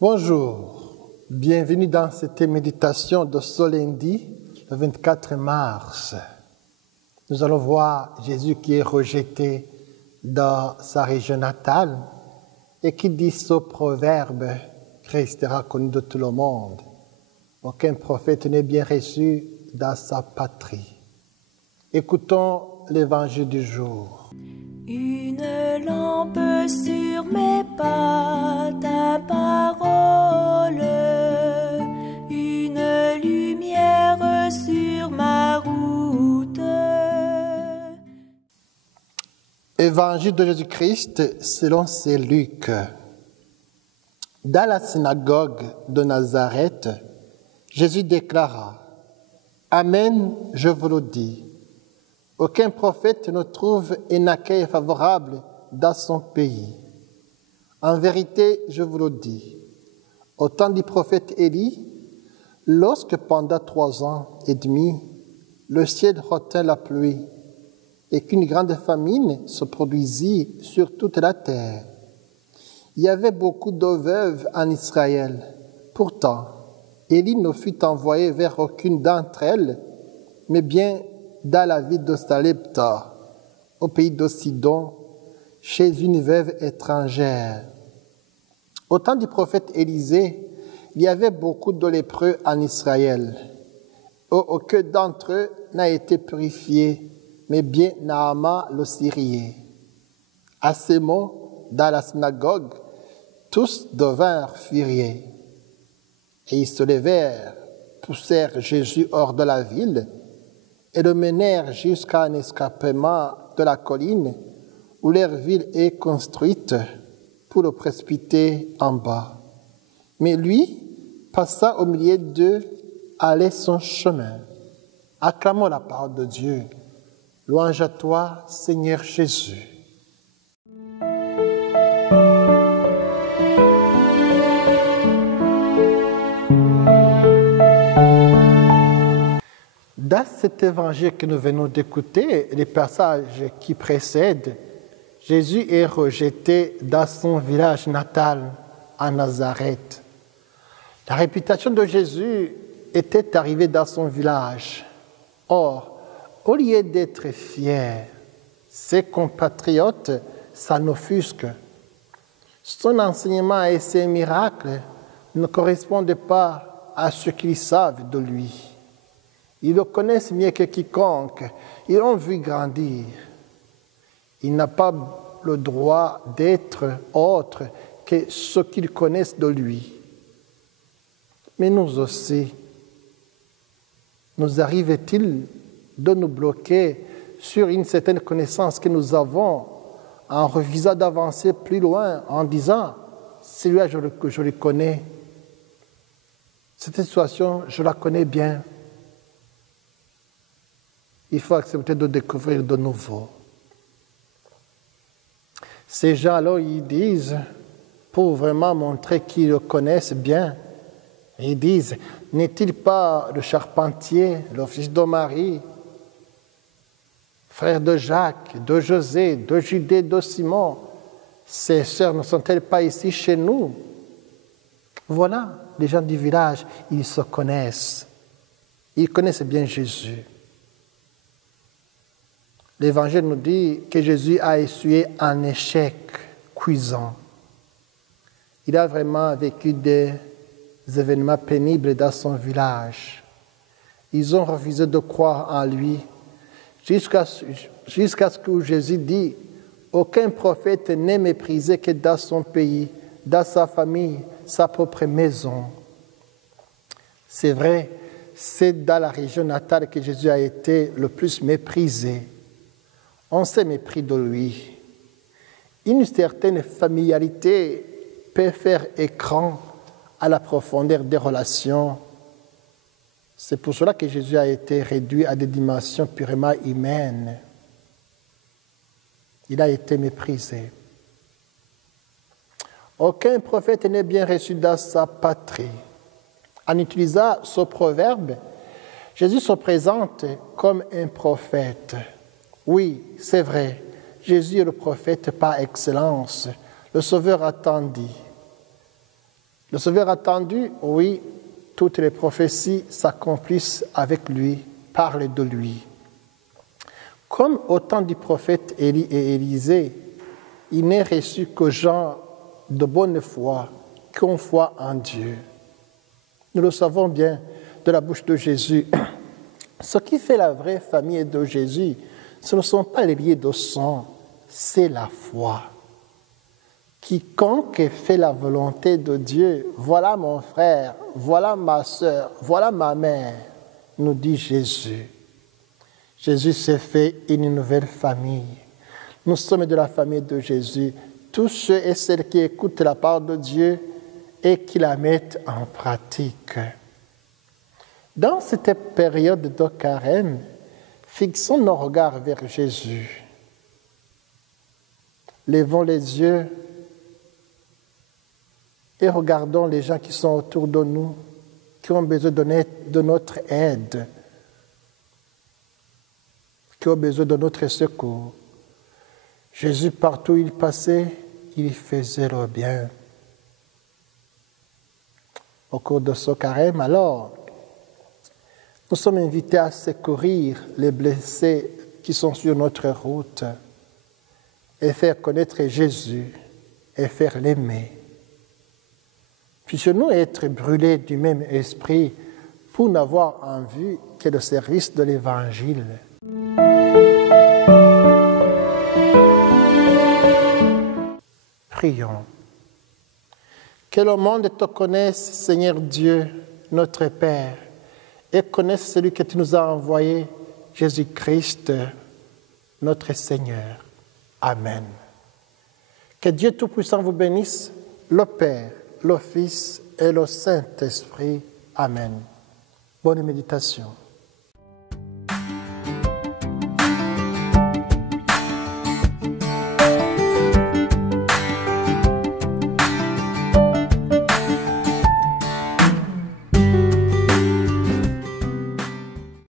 Bonjour, bienvenue dans cette méditation de ce lundi, le 24 mars. Nous allons voir Jésus qui est rejeté dans sa région natale et qui dit ce proverbe qui restera connu de tout le monde. Aucun prophète n'est bien reçu dans sa patrie. Écoutons l'évangile du jour. Une lampe sur mes pas, ta parole, une lumière sur ma route. Évangile de Jésus-Christ selon saint Luc. Dans la synagogue de Nazareth, Jésus déclara : Amen, je vous le dis. Aucun prophète ne trouve un accueil favorable dans son pays. En vérité, je vous le dis, au temps du prophète Élie, lorsque pendant 3 ans et demi, le ciel retint la pluie et qu'une grande famine se produisit sur toute la terre, il y avait beaucoup de veuves en Israël. Pourtant, Élie ne fut envoyé vers aucune d'entre elles, mais bien dans la ville de Sarepta, au pays de Sidon, chez une veuve étrangère. Au temps du prophète Élisée, il y avait beaucoup de lépreux en Israël. Aucun d'entre eux n'a été purifié, mais bien Naaman le Syrien. À ces mots, dans la synagogue, tous devinrent furieux. Et ils se levèrent, poussèrent Jésus hors de la ville, et le menèrent jusqu'à un escarpement de la colline où leur ville est construite pour le précipiter en bas. Mais lui passa au milieu d'eux, allait son chemin. Acclamons la parole de Dieu. Louange à toi, Seigneur Jésus. Dans cet évangile que nous venons d'écouter, les passages qui précèdent, Jésus est rejeté dans son village natal, à Nazareth. La réputation de Jésus était arrivée dans son village. Or, au lieu d'être fier, ses compatriotes s'en offusquent. Son enseignement et ses miracles ne correspondent pas à ce qu'ils savent de lui. Ils le connaissent mieux que quiconque. Ils l'ont vu grandir. Il n'a pas le droit d'être autre que ce qu'ils connaissent de lui. Mais nous aussi, nous arrive-t-il de nous bloquer sur une certaine connaissance que nous avons en refusant d'avancer plus loin, en disant « celui-là, je le connais. Cette situation, je la connais bien. » Il faut accepter de découvrir de nouveau. Ces gens-là, ils disent, pour vraiment montrer qu'ils le connaissent bien, ils disent, n'est-il pas le charpentier, le fils de Marie, frère de Jacques, de José, de Judée, de Simon? Ses sœurs ne sont-elles pas ici chez nous? Voilà, les gens du village, ils se connaissent. Ils connaissent bien Jésus. L'Évangile nous dit que Jésus a essuyé un échec cuisant. Il a vraiment vécu des événements pénibles dans son village. Ils ont refusé de croire en lui jusqu'à ce que Jésus dit « Aucun prophète n'est méprisé que dans son pays, dans sa famille, sa propre maison. » C'est vrai, c'est dans la région natale que Jésus a été le plus méprisé. On s'est mépris de lui. Une certaine familiarité peut faire écran à la profondeur des relations. C'est pour cela que Jésus a été réduit à des dimensions purement humaines. Il a été méprisé. Aucun prophète n'est bien reçu dans sa patrie. En utilisant ce proverbe, Jésus se présente comme un prophète. Oui, c'est vrai, Jésus est le prophète par excellence, le Sauveur attendu. Le Sauveur attendu, oui, toutes les prophéties s'accomplissent avec lui, parlent de lui. Comme au temps du prophète Élie et Élisée, il n'est reçu que gens de bonne foi, qui ont foi en Dieu. Nous le savons bien de la bouche de Jésus. Ce qui fait la vraie famille de Jésus, ce ne sont pas les liens de sang, c'est la foi. Quiconque fait la volonté de Dieu, voilà mon frère, voilà ma sœur, voilà ma mère, nous dit Jésus. Jésus s'est fait une nouvelle famille. Nous sommes de la famille de Jésus. Tous ceux et celles qui écoutent la parole de Dieu et qui la mettent en pratique. Dans cette période de carême, fixons nos regards vers Jésus. Levons les yeux et regardons les gens qui sont autour de nous, qui ont besoin de notre aide, qui ont besoin de notre secours. Jésus, partout où il passait, il faisait le bien. Au cours de ce carême, alors, nous sommes invités à secourir les blessés qui sont sur notre route et faire connaître Jésus et faire l'aimer. Puissions-nous être brûlés du même esprit pour n'avoir en vue que le service de l'Évangile. Prions. Que le monde te connaisse, Seigneur Dieu, notre Père, et connaisse celui que tu nous as envoyé, Jésus-Christ, notre Seigneur. Amen. Que Dieu Tout-Puissant vous bénisse, le Père, le Fils et le Saint-Esprit. Amen. Bonne méditation.